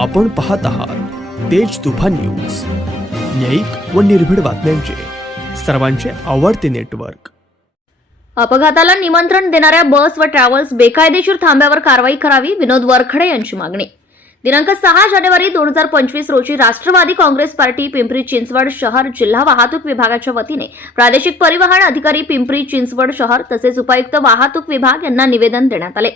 आपण पाहत आहात तेज तुफान न्यूज, न्यायिक व निर्भीड बातम्यांचे सर्वांचे आवडते नेटवर्क। अपघाताला निमंत्रण देणाऱ्या बस व ट्रॅव्हल्स बेकायदेशीर थांब्यावर कारवाई करावी, विनोद वरखडे यांची मागणी। दिनांक 6 जानेवारी 2025 रोजी राष्ट्रवादी काँग्रेस पार्टी पिंपरी चिंचवड शहर जिल्हा वाहतूक विभागाच्या वतीने प्रादेशिक परिवहन अधिकारी पिंपरी चिंचवड शहर तसेच उपायुक्त वाहतूक विभाग यांना निवेदन देण्यात आले।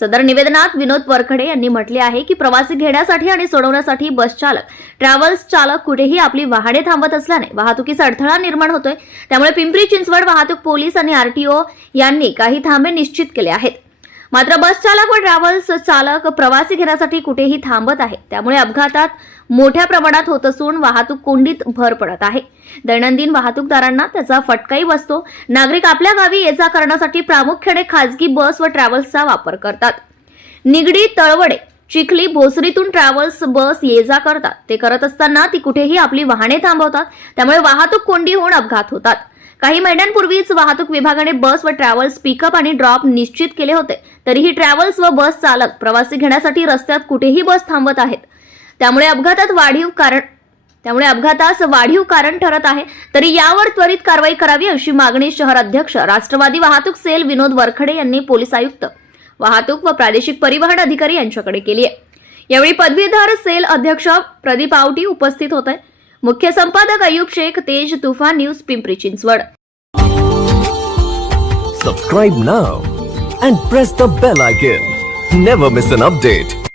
सदर निवेदनात विनोद वरखडे यांनी म्हटले आहे की प्रवासी घेण्यासाठी आणि सोडवण्यासाठी बस चालक, ट्रॅव्हल्स चालक कुठेही आपली वाहने थांबत असल्याने वाहतुकीचा अडथळा निर्माण होतोय। त्यामुळे पिंपरी चिंचवड वाहतूक पोलीस आणि आरटीओ यांनी काही थांबे निश्चित केले आहेत। मात्र बस चालक व ट्रॅव्हल्स चालक प्रवासी घेण्यासाठी कुठेही थांबत आहे, त्यामुळे अपघातात मोठ्या प्रमाणात होत असून वाहतूक कोंडीत भर पडत आहे। दैनंदिन वाहतूकदारांना त्याचा फटकाही बसतो। नागरिक आपल्या गावी ये जा करण्यासाठी प्रामुख्याने खासगी बस व ट्रॅव्हल्सचा वापर करतात। निगडी, तळवडे, चिखली, भोसरीतून ट्रॅव्हल्स बस ये जा करतात। ते करत असताना ती कुठेही आपली वाहने थांबवतात, त्यामुळे वाहतूक कोंडी होऊन अपघात होतात। काही महिन्यांपूर्वीच वाहतूक विभागाने बस व ट्रॅव्हल्स पिकअप आणि ड्रॉप निश्चित केले होते, तरीही ट्रॅव्हल्स व बस चालक प्रवासी घेण्यासाठी रस्त्यात कुठेही बस थांबत आहेत। त्यामुळे अपघातास वाढीव कारण ठरत आहे। तरी यावर त्वरित कारवाई करावी अशी मागणी शहर अध्यक्ष राष्ट्रवादी वाहतूक सेल विनोद वरखडे यांनी पोलीस आयुक्त, वाहतूक व प्रादेशिक परिवहन अधिकारी यांच्याकडे केली आहे। यावेळी पदवीधर सेल अध्यक्ष प्रदीप आवटी उपस्थित होते। मुख्य संपादक अयूब शेख, तेज तुफान news, Pimpri Chinchwad. Subscribe now and press the bell icon. Never miss an update.